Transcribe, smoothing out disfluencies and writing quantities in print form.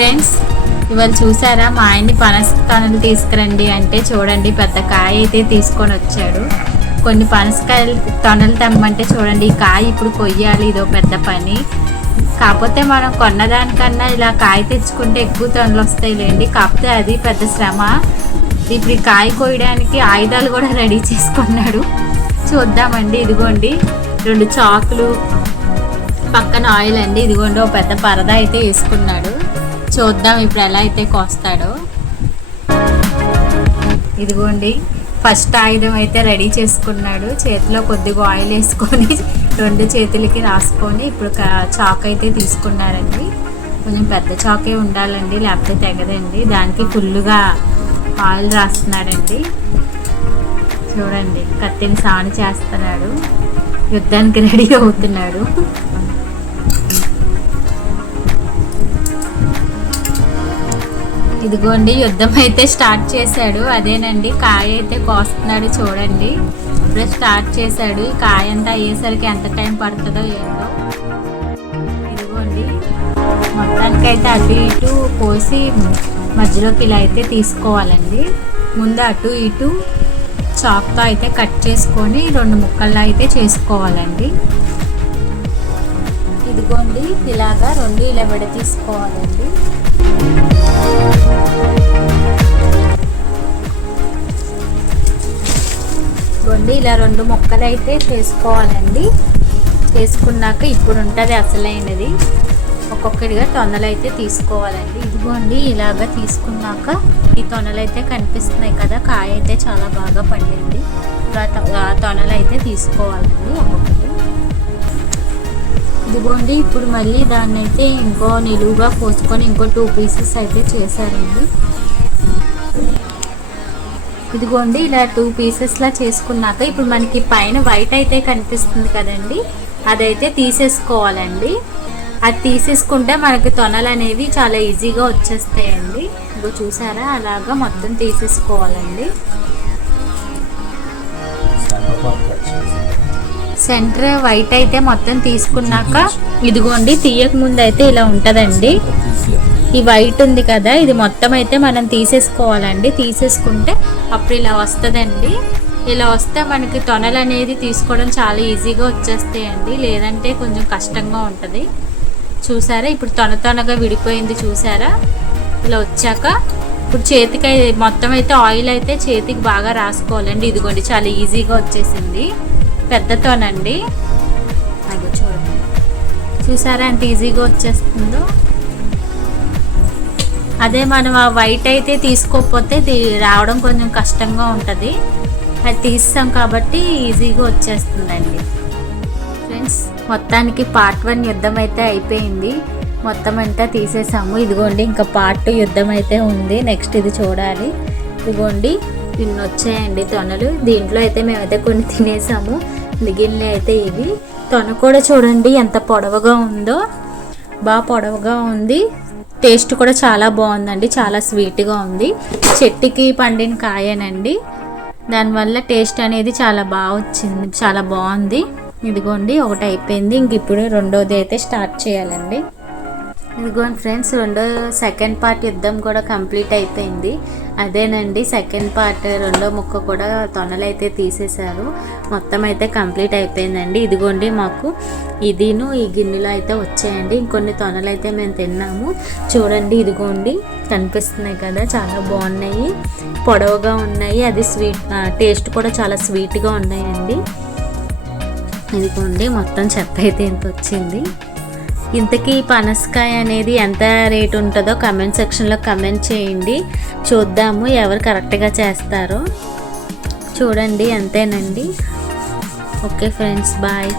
Friends, ఇవాళ చూసారా మా ఆయన్ని పనస కాయలు తీసుకురండి అంటే చూడండి పెద్ద కాయ అయితే తీసుకొని వచ్చాడు. కొన్ని పనసకాయలు తొనలు తెమ్మంటే చూడండి ఈ కాయ ఇప్పుడు కొయ్యాలి, ఇదో పెద్ద పని. కాకపోతే మనం కొన్నదానికన్నా ఇలా కాయ తెచ్చుకుంటే ఎక్కువ తొనలు వస్తాయిలేండి, కాకపోతే అది పెద్ద శ్రమ. ఇప్పుడు ఈ కాయ కోయడానికి ఆయుధాలు కూడా రెడీ చేసుకున్నాడు. చూద్దామండి. ఇదిగోండి 2 చాకులు, పక్కన ఆయిల్ అండి. ఇదిగోండి ఒక పెద్ద పరద అయితే వేసుకున్నాడు. చూద్దాం ఇప్పుడు ఎలా అయితే కోస్తాడో. ఇదిగోండి ఫస్ట్ ఆయుధం అయితే రెడీ చేసుకున్నాడు. చేతిలో కొద్దిగా ఆయిల్ వేసుకొని 2 చేతులకి రాసుకొని ఇప్పుడు చాకు అయితే తీసుకున్నారండి. కొంచెం పెద్ద చాకే ఉండాలండి, లేకపోతే తెగదండి. దానికి ఫుల్గా ఆయిల్ రాస్తున్నాడండి. చూడండి కత్తిని సాని చేస్తున్నాడు, యుద్ధానికి రెడీ అవుతున్నాడు. ఇదిగోండి యుద్ధం అయితే స్టార్ట్ చేశాడు. అదేనండి కాయ అయితే కోస్తున్నాడు. చూడండి ఇప్పుడే స్టార్ట్ చేశాడు. ఈ కాయ అంతా అయ్యేసరికి ఎంత టైం పడుతుందో ఏంటో. ఇదిగోండి మొత్తానికైతే అటు ఇటు కోసి మధ్యలోకి ఇలా అయితే తీసుకోవాలండి. ముందు అటు ఇటు చాక్తో అయితే కట్ చేసుకొని 2 ముక్కల్లో అయితే చేసుకోవాలండి. ఇదిగోండి ఇలాగా 2 ఇలా విడ తీసుకోవాలండి. ఇదిగోండి ఇలా 2 ముక్కలు అయితే చేసుకోవాలండి. చేసుకున్నాక ఇప్పుడు ఉంటుంది అసలైనది. ఒక్కొక్కటిగా తొనలు అయితే తీసుకోవాలండి. ఇదిగోండి ఇలాగా తీసుకున్నాక ఈ తొనలు అయితే కనిపిస్తున్నాయి కదా, కాయ అయితే చాలా బాగా పండింది. ఆ తొనలు అయితే తీసుకోవాలండి ఒక్కొక్కటి. ఇదిగోండి ఇప్పుడు మళ్ళీ దాన్ని అయితే ఇంకో నిలువుగా కోసుకొని ఇంకో 2 పీసెస్ అయితే చేశారండి. ఇదిగోండి ఇలా 2 పీసెస్లా చేసుకున్నాక ఇప్పుడు మనకి పైన వైట్ అయితే కనిపిస్తుంది కదండి, అదైతే తీసేసుకోవాలండి. అది తీసేసుకుంటే మనకి తొనలు అనేవి చాలా ఈజీగా వచ్చేస్తాయండి. ఇదిగో చూసారా అలాగా మొత్తం తీసేసుకోవాలండి. సెంటర్ వైట్ అయితే మొత్తం తీసుకున్నాక ఇదిగోండి తీయక ముందు అయితే ఇలా ఉంటుందండి. ఈ వైట్ ఉంది కదా, ఇది మొత్తం అయితే మనం తీసేసుకోవాలండి. తీసేసుకుంటే అప్పుడు ఇలా వస్తుందండి. ఇలా వస్తే మనకి తొనలు అనేది తీసుకోవడం చాలా ఈజీగా వచ్చేస్తాయండి, లేదంటే కొంచెం కష్టంగా ఉంటుంది. చూసారా ఇప్పుడు తొనగా విడిపోయింది. చూసారా ఇలా వచ్చాక ఇప్పుడు చేతికి మొత్తం అయితే ఆయిల్ అయితే చేతికి బాగా రాసుకోవాలండి. ఇదిగోండి చాలా ఈజీగా వచ్చేసింది, పెద్ద తొనండి. అది చూడండి, చూసారా ఎంత ఈజీగా వచ్చేస్తుందో. అదే మనం ఆ వైట్ అయితే తీసుకోకపోతే రావడం కొంచెం కష్టంగా ఉంటుంది. అది తీస్తాం కాబట్టి ఈజీగా వచ్చేస్తుందండి. ఫ్రెండ్స్ మొత్తానికి పార్ట్ 1 యుద్ధం అయితే అయిపోయింది. మొత్తం అంతా తీసేసాము. ఇదిగోండి ఇంకా పార్ట్ 2 యుద్ధం అయితే ఉంది. నెక్స్ట్ ఇది చూడాలి. ఇదిగోండి ఇన్ని వచ్చాయండి తొనలు. దీంట్లో అయితే మేమైతే కొన్ని తినేసాము, మిగిలిన అయితే ఇవి. తొన కూడా చూడండి ఎంత పొడవుగా ఉందో, బాగా పొడవుగా ఉంది. టేస్ట్ కూడా చాలా బాగుందండి, చాలా స్వీట్గా ఉంది. చెట్టుకి పండిన కాయనండి, దానివల్ల టేస్ట్ అనేది చాలా బాగా వచ్చింది, చాలా బాగుంది. ఇదిగోండి ఒకటి అయిపోయింది, ఇంక ఇప్పుడు రెండోది అయితే స్టార్ట్ చేయాలండి. ఇదిగోండి ఫ్రెండ్స్ సెకండ్ పార్ట్ యుద్ధం కూడా కంప్లీట్ అయిపోయింది. అదేనండి సెకండ్ పార్ట్ 2వ ముక్క కూడా తొనలు అయితే తీసేశారు. మొత్తం అయితే కంప్లీట్ అయిపోయిందండి. ఇదిగోండి మాకు ఇదిను ఈ గిన్నెలో అయితే వచ్చాయండి. ఇంకొన్ని తొనలు అయితే మేము తిన్నాము. చూడండి ఇదిగోండి కనిపిస్తున్నాయి కదా, చాలా బాగున్నాయి, పొడవుగా ఉన్నాయి. అది స్వీట్ టేస్ట్ కూడా చాలా స్వీట్గా ఉన్నాయండి. ఇదిగోండి మొత్తం చెత్త అయితే ఇంత వచ్చింది. ఇంతకీ పనసకాయ అనేది ఎంత రేట్ ఉంటుందో కమెంట్ సెక్షన్లో కమెంట్ చేయండి, చూద్దాము ఎవరు కరెక్ట్గా చేస్తారో. చూడండి అంతేనండి. Okay friends, bye.